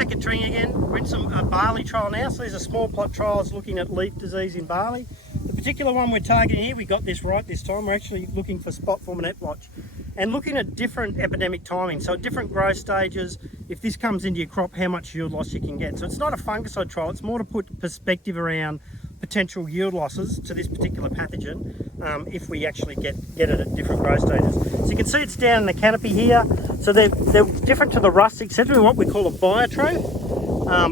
back at Trangie again. We're in some barley trial now. So these are small plot trials looking at leaf disease in barley. The particular one we're targeting here, we got this right this time. We're actually looking for spot form and net blotch. And looking at different epidemic timing, so different growth stages, if this comes into your crop, how much yield loss you can get. So it's not a fungicide trial, it's more to put perspective around potential yield losses to this particular pathogen if we actually get it at different growth stages. So you can see it's down in the canopy here. So they're different to the rust, etc., what we call a biotroph.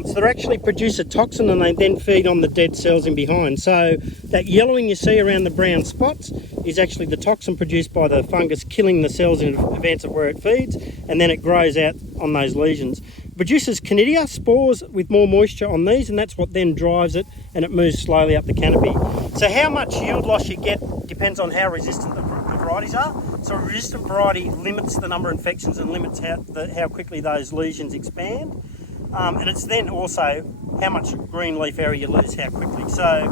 So they actually produce a toxin and they then feed on the dead cells in behind. So that yellowing you see around the brown spots is actually the toxin produced by the fungus killing the cells in advance of where it feeds, and then it grows out on those lesions. It produces conidia, spores with more moisture on these, and that's what then drives it, and it moves slowly up the canopy. So how much yield loss you get depends on how resistant the varieties are. So a resistant variety limits the number of infections and limits how quickly those lesions expand. And it's then also how much green leaf area you lose how quickly. So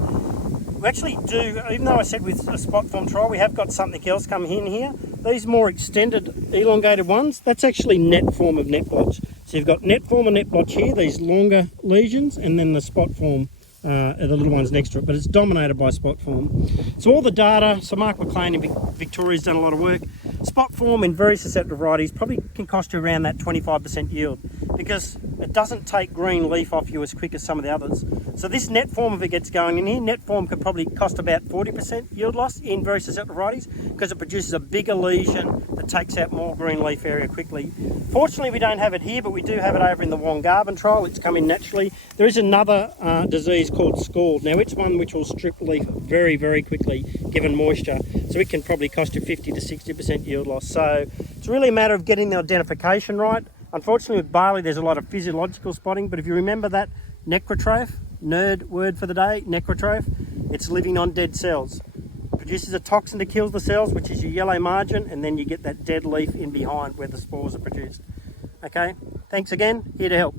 we actually do, even though I said with a spot form trial, we have got something else coming in here. These more extended, elongated ones, that's actually net form of net blotch. So you've got net form and net blotch here, these longer lesions, and then the spot form are the little ones next to it, but it's dominated by spot form. So all the data, so Mark McLean in Victoria's done a lot of work. Spot form in very susceptible varieties probably can cost you around that 25% yield because it doesn't take green leaf off you as quick as some of the others. So this net form, if it gets going in here, net form could probably cost about 40% yield loss in very susceptible varieties because it produces a bigger lesion that takes out more green leaf area quickly. Fortunately, we don't have it here, but we do have it over in the Wongarvan trial. It's come in naturally. There is another disease called scald. Now, it's one which will strip leaf very, very quickly given moisture. So it can probably cost you 50 to 60% yield loss. So it's really a matter of getting the identification right. Unfortunately, with barley, there's a lot of physiological spotting, but if you remember that necrotroph, nerd word for the day, necrotroph, it's living on dead cells. It produces a toxin that kills the cells, which is your yellow margin, and then you get that dead leaf in behind where the spores are produced. Okay, thanks again, here to help.